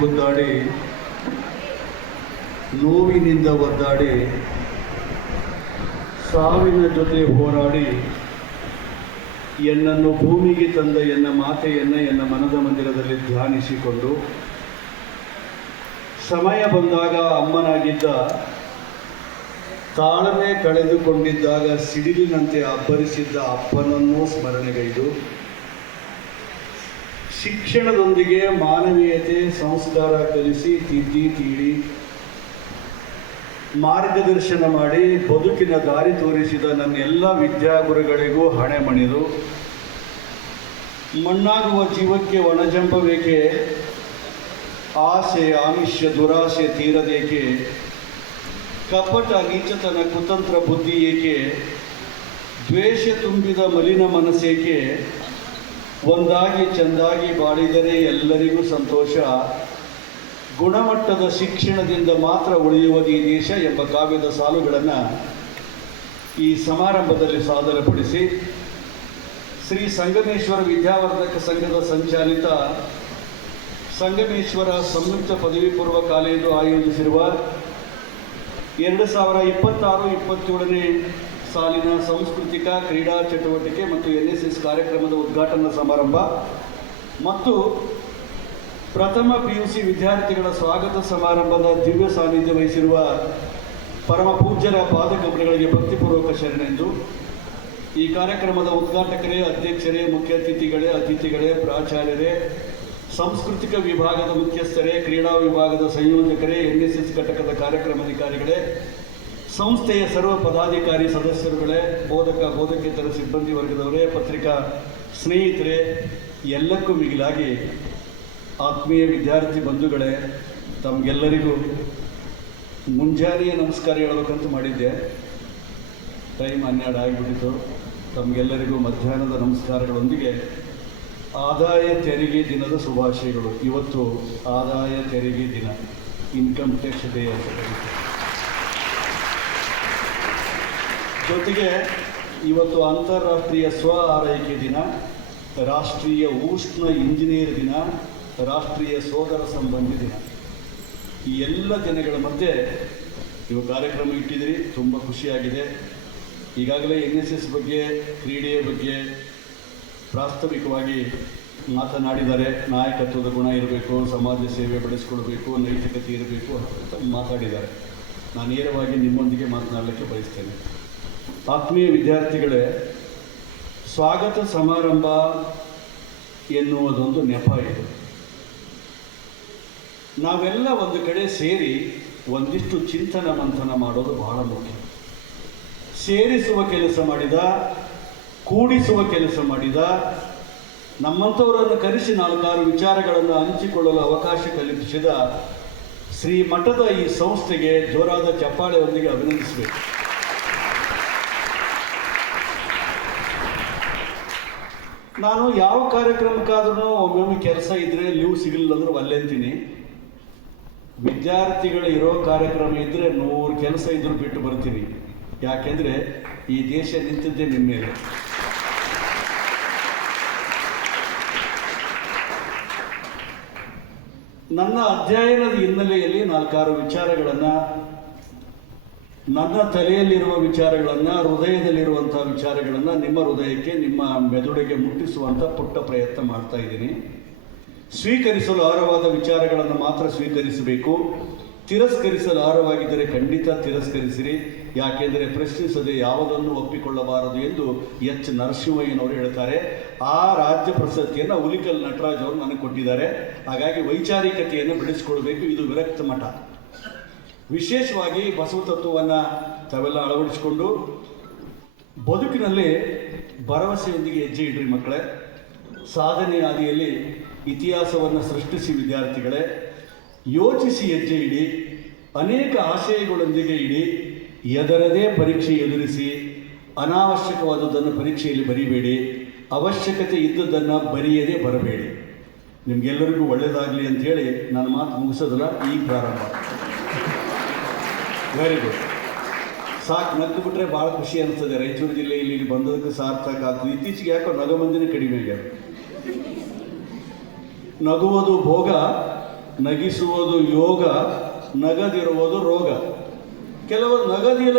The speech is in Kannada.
ಗುದ್ದಾಡಿ ನೋವಿನಿಂದ ಒದ್ದಾಡಿ ಸಾವಿನ ಜೊತೆ ಹೋರಾಡಿ ಎನ್ನನ್ನು ಭೂಮಿಗೆ ತಂದ ಎನ್ನ ಮಾತೆಯನ್ನು ಎನ್ನ ಮನದ ಮಂದಿರದಲ್ಲಿ ಧ್ಯಾನಿಸಿಕೊಂಡು ಸಮಯ ಬಂದಾಗ ಅಮ್ಮನಾಗಿದ್ದ, ತಾಳ್ಮೆ ಕಳೆದುಕೊಂಡಿದ್ದಾಗ ಸಿಡಿಲಿನಂತೆ ಅಬ್ಬರಿಸಿದ್ದ ಅಪ್ಪನನ್ನೂ ಸ್ಮರಣೆಗೈದು ಶಿಕ್ಷಣದೊಂದಿಗೆ ಮಾನವೀಯತೆ ಸಂಸ್ಕಾರ ಕಲಿಸಿ ತಿದ್ದಿ ತೀಡಿ ಮಾರ್ಗದರ್ಶನ ಮಾಡಿ ಬದುಕಿನ ದಾರಿ ತೋರಿಸಿದ ನನ್ನೆಲ್ಲ ವಿದ್ಯಾಗುರುಗಳಿಗೂ ಹಣೆ ಮಣಿದು ಮಣ್ಣಾಗುವ ಜೀವಕ್ಕೆ ಒಣಜಂಬಬೇಕೆ, ಆಸೆ ಆಮಿಷ್ಯ ದುರಾಸೆ ತೀರದೇಕೆ, ಕಪಟ ನೀಚತನ ಕುತಂತ್ರ ಬುದ್ಧಿ ಏಕೆ, ದ್ವೇಷ ತುಂಬಿದ ಮಲಿನ ಮನಸ್ಸೇಕೆ, ಒಂದಾಗಿ ಚೆಂದಾಗಿ ಬಾಳಿದರೆ ಎಲ್ಲರಿಗೂ ಸಂತೋಷ, ಗುಣಮಟ್ಟದ ಶಿಕ್ಷಣದಿಂದ ಮಾತ್ರ ಉಳಿಯುವುದು ಈ ದೇಶ ಎಂಬ ಕಾವ್ಯದ ಸಾಲುಗಳನ್ನು ಈ ಸಮಾರಂಭದಲ್ಲಿ ಸಾದರಪಡಿಸಿ ಶ್ರೀ ಸಂಗಮೇಶ್ವರ ವಿದ್ಯಾವರ್ಧಕ ಸಂಘದ ಸಂಚಾಲಿತ ಸಂಗಮೇಶ್ವರ ಸಂಯುಕ್ತ ಪದವಿ ಪೂರ್ವ ಕಾಲೇಜು ಆಯೋಜಿಸಿರುವ 2026-27ನೇ ಸಾಲಿನ ಸಾಂಸ್ಕೃತಿಕ ಕ್ರೀಡಾ ಚಟುವಟಿಕೆ ಮತ್ತು NSS ಕಾರ್ಯಕ್ರಮದ ಉದ್ಘಾಟನಾ ಸಮಾರಂಭ ಮತ್ತು ಪ್ರಥಮ PUC ವಿದ್ಯಾರ್ಥಿಗಳ ಸ್ವಾಗತ ಸಮಾರಂಭದ ದಿವ್ಯ ಸಾನ್ನಿಧ್ಯ ವಹಿಸಿರುವ ಪರಮ ಪೂಜ್ಯರ ಪಾದಕಮಲಗಳಿಗೆ ಭಕ್ತಿಪೂರ್ವಕ ಶರಣೆಂದು ಈ ಕಾರ್ಯಕ್ರಮದ ಉದ್ಘಾಟಕರೇ, ಅಧ್ಯಕ್ಷರೇ, ಮುಖ್ಯ ಅತಿಥಿಗಳೇ, ಪ್ರಾಚಾರ್ಯರೇ, ಸಾಂಸ್ಕೃತಿಕ ವಿಭಾಗದ ಮುಖ್ಯಸ್ಥರೇ, ಕ್ರೀಡಾ ವಿಭಾಗದ ಸಂಯೋಜಕರೇ, NSS ಘಟಕದ ಕಾರ್ಯಕ್ರಮಾಧಿಕಾರಿಗಳೇ, ಸಂಸ್ಥೆಯ ಸರ್ವ ಪದಾಧಿಕಾರಿ ಸದಸ್ಯರುಗಳೇ, ಬೋಧಕೇತರ ಸಿಬ್ಬಂದಿ ವರ್ಗದವರೇ, ಪತ್ರಿಕಾ ಸ್ನೇಹಿತರೆ, ಎಲ್ಲಕ್ಕೂ ಮಿಗಿಲಾಗಿ ಆತ್ಮೀಯ ವಿದ್ಯಾರ್ಥಿ ಬಂಧುಗಳೇ, ತಮಗೆಲ್ಲರಿಗೂ ಮುಂಜಾನೆಯ ನಮಸ್ಕಾರ ಹೇಳಬೇಕಂತ ಮಾಡಿದ್ದೆ. ಟೈಮ್ 12 ಆಗಿಬಿಟ್ಟಿತು. ತಮಗೆಲ್ಲರಿಗೂ ಮಧ್ಯಾಹ್ನದ ನಮಸ್ಕಾರಗಳೊಂದಿಗೆ ಆದಾಯ ತೆರಿಗೆ ದಿನದ ಶುಭಾಶಯಗಳು. ಇವತ್ತು ಆದಾಯ ತೆರಿಗೆ ದಿನ, ಇನ್ಕಮ್ ಟ್ಯಾಕ್ಸ್ ಡೇ ಅಂತ ಕರೀತಾರೆ. ಜೊತೆಗೆ ಇವತ್ತು ಅಂತಾರಾಷ್ಟ್ರೀಯ ಸ್ವ ಆರೈಕೆ ದಿನ, ರಾಷ್ಟ್ರೀಯ ಉಷ್ಣ ಇಂಜಿನಿಯರ್ ದಿನ, ರಾಷ್ಟ್ರೀಯ ಸೋದರ ಸಂಬಂಧಿ ದಿನ. ಈ ಎಲ್ಲ ದಿನಗಳ ಮಧ್ಯೆ ನೀವು ಕಾರ್ಯಕ್ರಮ ಇಟ್ಟಿದ್ದೀರಿ, ತುಂಬ ಖುಷಿಯಾಗಿದೆ. ಈಗಾಗಲೇ NSS ಬಗ್ಗೆ, ಕ್ರೀಡೆಯ ಬಗ್ಗೆ ಪ್ರಾಸ್ತಾವಿಕವಾಗಿ ಮಾತನಾಡಿದ್ದಾರೆ. ನಾಯಕತ್ವದ ಗುಣ ಇರಬೇಕು, ಸಮಾಜ ಸೇವೆ ಬೆಳೆಸ್ಕೊಳ್ಬೇಕು, ನೈತಿಕತೆ ಇರಬೇಕು ಅಂತ ಮಾತಾಡಿದ್ದಾರೆ. ನಾನು ನೇರವಾಗಿ ನಿಮ್ಮೊಂದಿಗೆ ಮಾತನಾಡಲಿಕ್ಕೆ ಬಯಸ್ತೇನೆ. ಆತ್ಮೀಯ ವಿದ್ಯಾರ್ಥಿಗಳೇ, ಸ್ವಾಗತ ಸಮಾರಂಭ ಎನ್ನುವುದೊಂದು ನೆಪ ಇದೆ. ನಾವೆಲ್ಲ ಒಂದು ಕಡೆ ಸೇರಿ ಒಂದಿಷ್ಟು ಚಿಂತನ ಮಂಥನ ಮಾಡೋದು ಬಹಳ ಮುಖ್ಯ. ಸೇರಿಸುವ ಕೆಲಸ ಮಾಡಿದ, ಕೂಡಿಸುವ ಕೆಲಸ ಮಾಡಿದ, ನಮ್ಮಂಥವರನ್ನು ಕರೆಸಿ 4-6 ವಿಚಾರಗಳನ್ನು ಹಂಚಿಕೊಳ್ಳಲು ಅವಕಾಶ ಕಲ್ಪಿಸಿದ ಶ್ರೀ ಮಠದ ಈ ಸಂಸ್ಥೆಗೆ ಜೋರಾದ ಚಪ್ಪಾಳೆಯೊಂದಿಗೆ ಅಭಿನಂದಿಸಬೇಕು. ನಾನು ಯಾವ ಕಾರ್ಯಕ್ರಮಕ್ಕಾದ್ರೂ ಒಮ್ಮೊಮ್ಮೆ ಕೆಲಸ ಇದ್ದರೆ ಲೀವ್ ಸಿಗಲಿಲ್ಲ ಅಂದ್ರೆ ಒಲ್ಲೆ ಅಂತೀನಿ. ವಿದ್ಯಾರ್ಥಿಗಳು ಇರೋ ಕಾರ್ಯಕ್ರಮ ಇದ್ದರೆ 100 ಕೆಲಸ ಇದ್ರೂ ಬಿಟ್ಟು ಬರ್ತೀನಿ. ಯಾಕೆಂದರೆ ಈ ದೇಶ ನಿಂತಿದ್ದೇ ನಿಮ್ಮ ಮೇಲೆ. ನನ್ನ ಅಧ್ಯಯನದ ಹಿನ್ನೆಲೆಯಲ್ಲಿ 4-6 ವಿಚಾರಗಳನ್ನು, ನನ್ನ ತಲೆಯಲ್ಲಿರುವ ವಿಚಾರಗಳನ್ನು, ಹೃದಯದಲ್ಲಿರುವಂಥ ವಿಚಾರಗಳನ್ನು ನಿಮ್ಮ ಹೃದಯಕ್ಕೆ, ನಿಮ್ಮ ಮೆದುಳಿಗೆ ಮುಟ್ಟಿಸುವಂಥ ಪುಟ್ಟ ಪ್ರಯತ್ನ ಮಾಡ್ತಾ ಇದ್ದೀನಿ. ಸ್ವೀಕರಿಸಲು ಅರ್ಹವಾದ ವಿಚಾರಗಳನ್ನು ಮಾತ್ರ ಸ್ವೀಕರಿಸಬೇಕು. ತಿರಸ್ಕರಿಸಲು ಅರ್ಹವಾಗಿದ್ದರೆ ಖಂಡಿತ ತಿರಸ್ಕರಿಸಿರಿ. ಯಾಕೆಂದರೆ ಪ್ರಶ್ನಿಸದೆ ಯಾವುದನ್ನು ಒಪ್ಪಿಕೊಳ್ಳಬಾರದು ಎಂದು H. ನರಸಿಂಹಯ್ಯನವರು ಹೇಳ್ತಾರೆ. ಆ ರಾಜ್ಯ ಪ್ರಶಸ್ತಿಯನ್ನು ಹುಲಿಕಲ್ ನಟರಾಜ್ ಅವರು ನನಗೆ ಕೊಟ್ಟಿದ್ದಾರೆ. ಹಾಗಾಗಿ ವೈಚಾರಿಕತೆಯನ್ನು ಬೆಳೆಸಿಕೊಳ್ಬೇಕು. ಇದು ವಿರಕ್ತ ಮಠ. ವಿಶೇಷವಾಗಿ ಬಸವ ತತ್ವವನ್ನು ತಾವೆಲ್ಲ ಅಳವಡಿಸಿಕೊಂಡು ಬದುಕಿನಲ್ಲಿ ಭರವಸೆಯೊಂದಿಗೆ ಹೆಜ್ಜೆ ಇಡ್ರಿ ಮಕ್ಕಳೇ. ಸಾಧನೆ ಹಾದಿಯಲ್ಲಿ ಇತಿಹಾಸವನ್ನು ಸೃಷ್ಟಿಸಿ ವಿದ್ಯಾರ್ಥಿಗಳೇ, ಯೋಚಿಸಿ ಹೆಜ್ಜೆ ಇಡಿ. ಅನೇಕ ಆಶಯಗಳೊಂದಿಗೆ ಇಡಿ. ಎದರದೇ ಪರೀಕ್ಷೆ ಎದುರಿಸಿ. ಅನಾವಶ್ಯಕವಾದದ್ದನ್ನು ಪರೀಕ್ಷೆಯಲ್ಲಿ ಬರೀಬೇಡಿ. ಅವಶ್ಯಕತೆ ಇದ್ದದ್ದನ್ನು ಬರೆಯದೇ ಬರಬೇಡಿ. ನಿಮಗೆಲ್ಲರಿಗೂ ಒಳ್ಳೆಯದಾಗಲಿ ಅಂಥೇಳಿ ನಾನು ಮಾತು ಮುಗಿಸೋದಿಲ್ಲ, ಈಗ ಪ್ರಾರಂಭ. Very good. ಸಾಕು, ನಕ್ಕು ಬಿಟ್ಟರೆ ಭಾಳ ಖುಷಿ ಅನಿಸ್ತದೆ. ರಾಯಚೂರು ಜಿಲ್ಲೆಯಲ್ಲಿ ಇಲ್ಲಿ ಬಂದದಕ್ಕೆ ಸಾರ್ಥಕ ಆಗ್ತದೆ. ಇತ್ತೀಚೆಗೆ ಯಾಕೋ ನಗು ಮಂದಿನೇ ಕಡಿಮೆ ಆಗ್ಯಾರ. ನಗುವುದು ಭೋಗ, ನಗಿಸುವುದು ಯೋಗ, ನಗದಿರುವುದು ರೋಗ. ಕೆಲವರು ನಗದಿಲ್ಲ